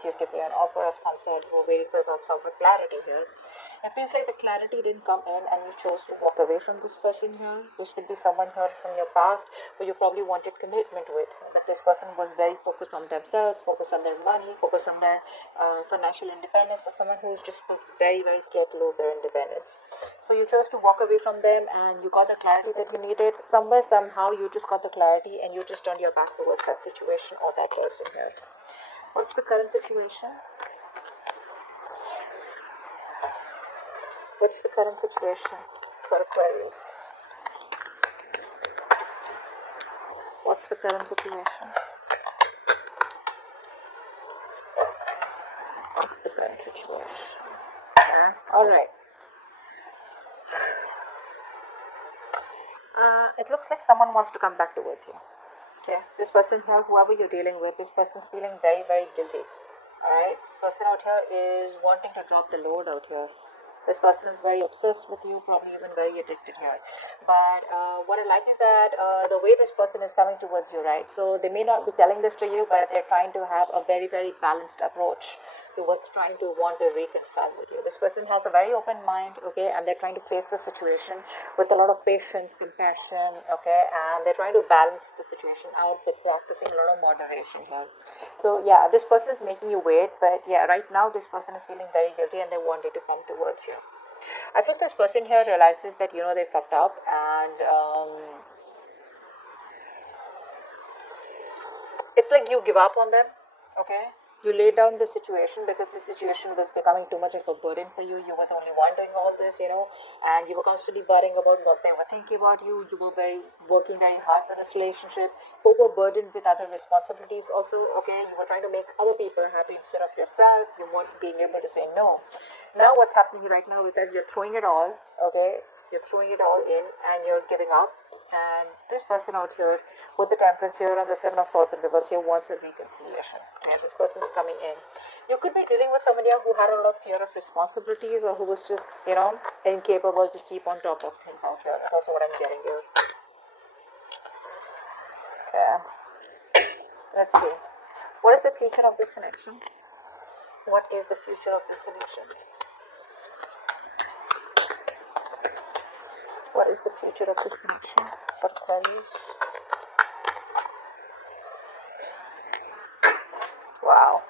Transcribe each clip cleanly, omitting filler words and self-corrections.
worth, you give me an offer of some sort, you're waiting for some sort of clarity here. It feels like the clarity didn't come in and you chose to walk away from this person here. This could be someone here from your past who you probably wanted commitment with, but this person was very focused on themselves, focused on their money, focused on their financial independence, or someone who just was very, very scared to lose their independence. So you chose to walk away from them and you got the clarity that you needed. Somewhere, somehow, you just got the clarity and you just turned your back towards that situation or that person here. What's the current situation? What's the current situation for Aquarius? What's the current situation? What's the current situation? Alright. It looks like someone wants to come back towards you. Okay. This person here, whoever you're dealing with, this person's feeling very, very guilty. Alright. This person out here is wanting to drop the load out here. This person is very obsessed with you, probably even very addicted here. But what I like is that the way this person is coming towards you, right? So they may not be telling this to you, but they're trying to have a very, very balanced approach towards trying to want to reconcile with you. This person has a very open mind, okay, and they're trying to face the situation with a lot of patience, compassion, okay, and they're trying to balance the situation out with practicing a lot of moderation here. So yeah, this person is making you wait, but yeah, right now this person is feeling very guilty and they want you to come towards you. I think this person here realizes that, you know, they fucked up, and it's like you give up on them, okay? You lay down the situation because the situation was becoming too much of a burden for you. You were the only one doing all this, you know, and you were constantly worrying about what they were thinking about you. You were working very hard for this relationship, overburdened with other responsibilities also, okay? You were trying to make other people happy instead of yourself. You weren't being able to say no. Now what's happening right now is that you're throwing it all, okay? You're throwing it all in and you're giving up. And this person out here with the Temperance here and the Seven of Swords in reverse here wants a reconciliation. Okay, this person's coming in. You could be dealing with somebody who had a lot of fear of responsibilities, or who was just, you know, incapable to keep on top of things out here. That's also what I'm getting here. Okay. Let's see. What is the future of this connection? What is the future of this connection? What is the future of this connection for Aquarius? Wow.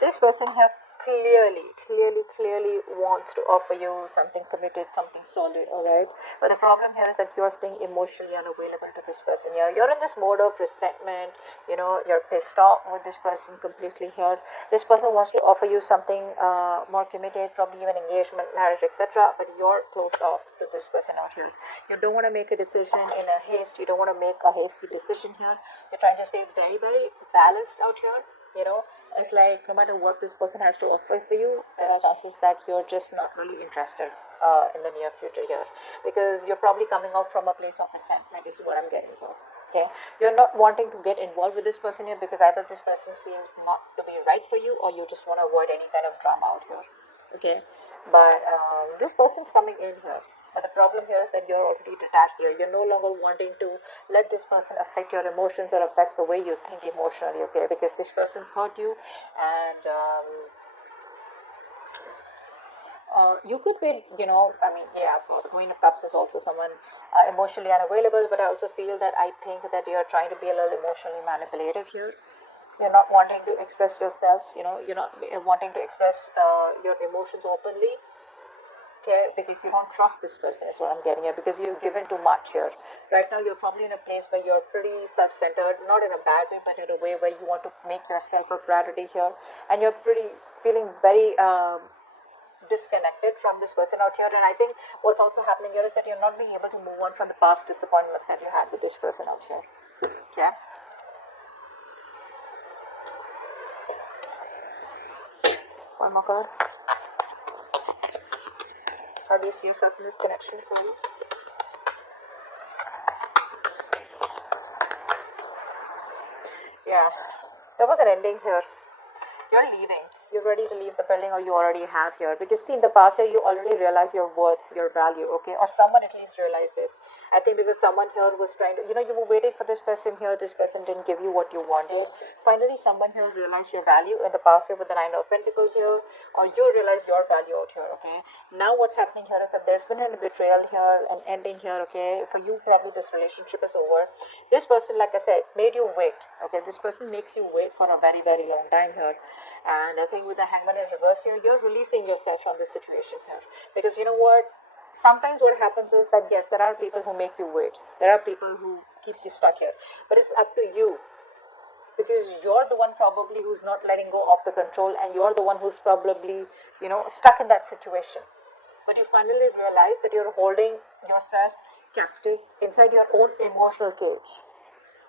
This person here clearly wants to offer you something committed, something solid, alright? But the problem here is that you're staying emotionally unavailable to this person here. You're in this mode of resentment, you know, you're pissed off with this person completely here. This person wants to offer you something more committed, probably even engagement, marriage, etc. But you're closed off to this person out here. You don't want to make a decision in a haste. You don't want to make a hasty decision here. You're trying to stay very, very balanced out here. You know, it's like no matter what this person has to offer for you, there are chances that you're just not really interested in the near future here, because you're probably coming out from a place of resentment is what I'm getting for. Okay, you're not wanting to get involved with this person here because either this person seems not to be right for you, or you just want to avoid any kind of drama out here. Okay, but this person's coming in here. But the problem here is that you're already detached here. You're no longer wanting to let this person affect your emotions or affect the way you think emotionally, okay? Because this person's hurt you, and you could be, you know, I mean, yeah, of course, Queen of Cups is also someone emotionally unavailable, but I also feel that I think that you're trying to be a little emotionally manipulative here. You're not wanting to express yourself, you know, you're not wanting to express your emotions openly. Okay, because you don't trust this person is what I'm getting here, because you've given too much here. Right now you're probably in a place where you're pretty self-centered, not in a bad way, but in a way where you want to make yourself a priority here, and you're pretty feeling very disconnected from this person out here. And I think what's also happening here is that you're not being able to move on from the past disappointments that you had with this person out here. Okay. One more card. How do you see yourself in this connection, please? Yeah, there was an ending here. You're leaving. You're ready to leave the building, or you already have here. Because see, in the past year, you already realized your worth, your value, okay? Or someone at least realized this. I think because someone here was trying to, you were waiting for this person here, this person didn't give you what you wanted. Finally, someone here realized your value in the past year with the Nine of Pentacles here, or you realized your value out here, okay? Now what's happening here is that there's been a betrayal here, an ending here, okay? For you, probably this relationship is over. This person, like I said, made you wait, okay? This person makes you wait for a very, very long time here. And I think with the Hangman in reverse here, you're releasing yourself from this situation here. Because you know what? Sometimes what happens is that, yes, there are people who make you wait. There are people who keep you stuck here. But it's up to you. Because you're the one probably who's not letting go of the control, and you're the one who's probably, stuck in that situation. But you finally realize that you're holding yourself captive inside your own emotional cage.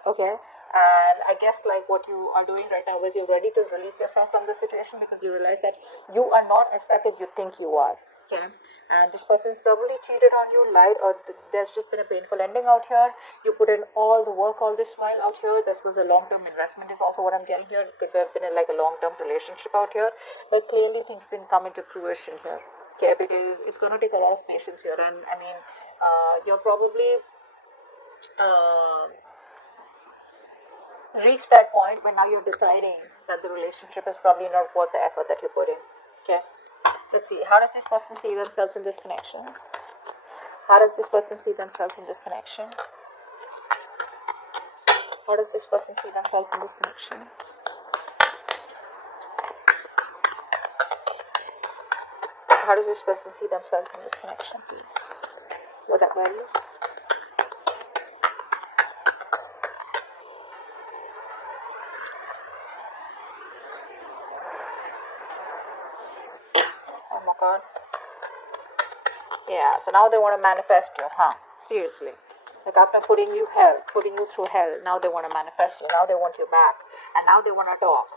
Okay? And I guess like what you are doing right now is you're ready to release yourself from the situation because you realize that you are not as stuck as you think you are. Okay, and this person's probably cheated on you, lied, or there's just been a painful ending out here. You put in all the work all this while out here. This was a long-term investment is also what I'm getting here. It could have been like a long-term relationship out here, but clearly things didn't come into fruition here. Okay, because it's going to take a lot of patience here, and I mean, you're probably reached that point when now you're deciding that the relationship is probably not worth the effort that you put in. Okay. Let's see, how does this person see themselves in this connection? How does this person see themselves in this connection? How does this person see themselves in this connection? How does this person see themselves in this connection, please? With Aquarius? Oh my god. Yeah, so now they want to manifest you, huh? Seriously. Like after putting you through hell, now they want to manifest you. Now they want you back. And now they want to talk.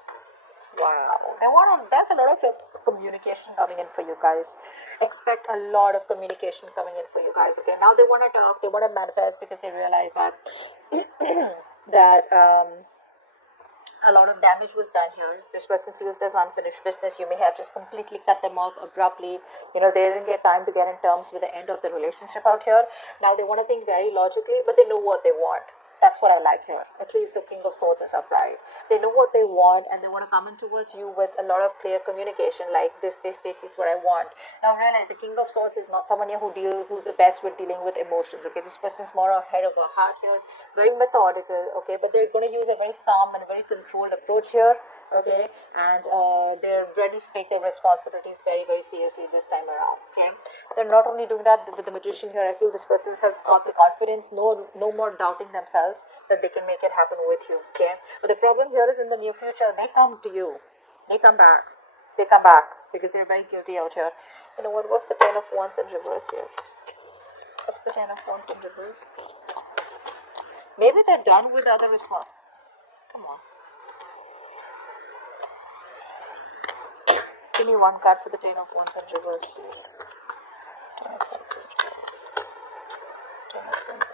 Wow. There's a lot of communication coming in for you guys. Expect a lot of communication coming in for you guys. Okay, now they want to talk, they want to manifest because they realize that that a lot of damage was done here. This person feels there's unfinished business. You may have just completely cut them off abruptly. They didn't get time to get in terms with the end of the relationship out here. Now they want to think very logically, but they know what they want. That's what I like here. At least the King of Swords is upright. They know what they want, and they want to come in towards you with a lot of clear communication, like this is what I want. Now realize the King of Swords is not someone here who's the best with dealing with emotions. Okay, this person's more ahead of a heart here, very methodical. Okay, but they're going to use a very calm and a very controlled approach here. Okay, and they're ready to take their responsibilities very, very seriously this time around. Okay, they're not only doing that with the Magician here. I feel this person has got the confidence, no more doubting themselves that they can make it happen with you. Okay, but the problem here is in the near future they come to you, they come back because they're very guilty out here. You know what? What's the Ten of Wands in reverse here? What's the Ten of Wands in reverse? Maybe they're done with other response. Come on. Give me one card for the Ten of Wands in reverse. Ten of Wands in reverse. Ten of Wands in reverse.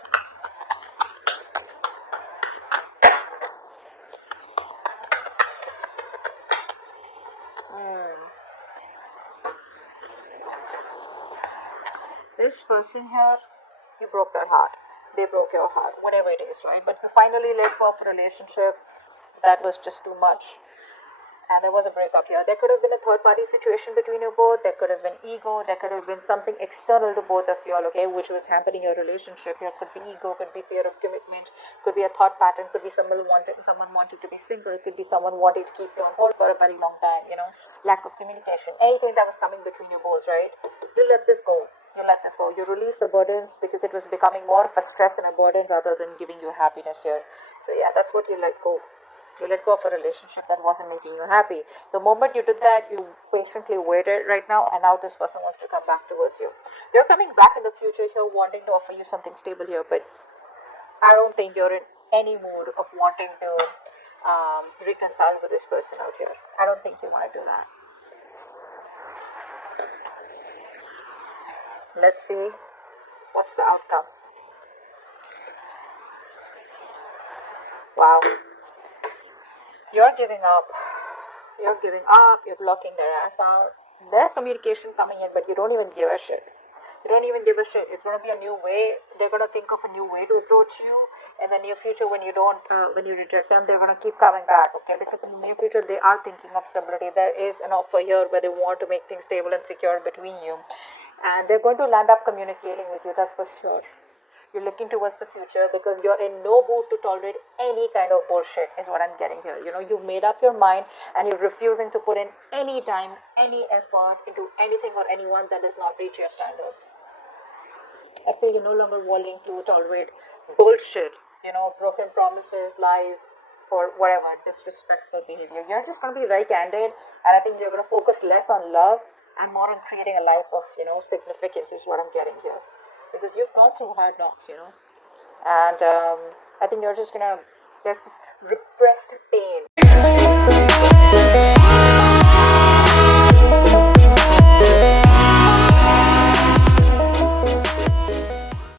This person here, you broke their heart. They broke your heart, whatever it is, right? But you finally let go of a relationship that was just too much. And there was a breakup here. There could have been a third party situation between you both. There could have been ego. There could have been something external to both of you all, okay, which was hampering your relationship. Here could be ego, could be fear of commitment, could be a thought pattern, could be someone wanted to be single, it could be someone wanted to keep you on hold for a very long time, lack of communication, anything that was coming between you both, right? You let this go. You release the burdens because it was becoming more of a stress and a burden rather than giving you happiness here. So yeah, that's what you let go. You let go of a relationship that wasn't making you happy. The moment you did that, you patiently waited right now, and now this person wants to come back towards you. They're coming back in the future here, wanting to offer you something stable here, but I don't think you're in any mood of wanting to reconcile with this person out here. I don't think you want to do that. Let's see what's the outcome. Wow. You're giving up. You're blocking their ass out. There's communication coming in, but you don't even give a shit. You don't even give a shit. It's gonna be a new way. They're gonna think of a new way to approach you. In the near future, when you don't, when you reject them, they're gonna keep coming back. Okay, because in the near future they are thinking of stability. There is an offer here where they want to make things stable and secure between you, and they're going to land up communicating with you. That's for sure. You're looking towards the future because you're in no mood to tolerate any kind of bullshit, is what I'm getting here. You know, you've made up your mind and you're refusing to put in any time, any effort into anything or anyone that does not reach your standards. I feel you're no longer willing to tolerate bullshit, you know, broken promises, lies, or whatever, disrespectful behavior. You're just going to be very candid, and I think you're going to focus less on love and more on creating a life of, you know, significance, is what I'm getting here. Because you've gone through hard knocks, you know, and I think you're just going to, there's this repressed pain.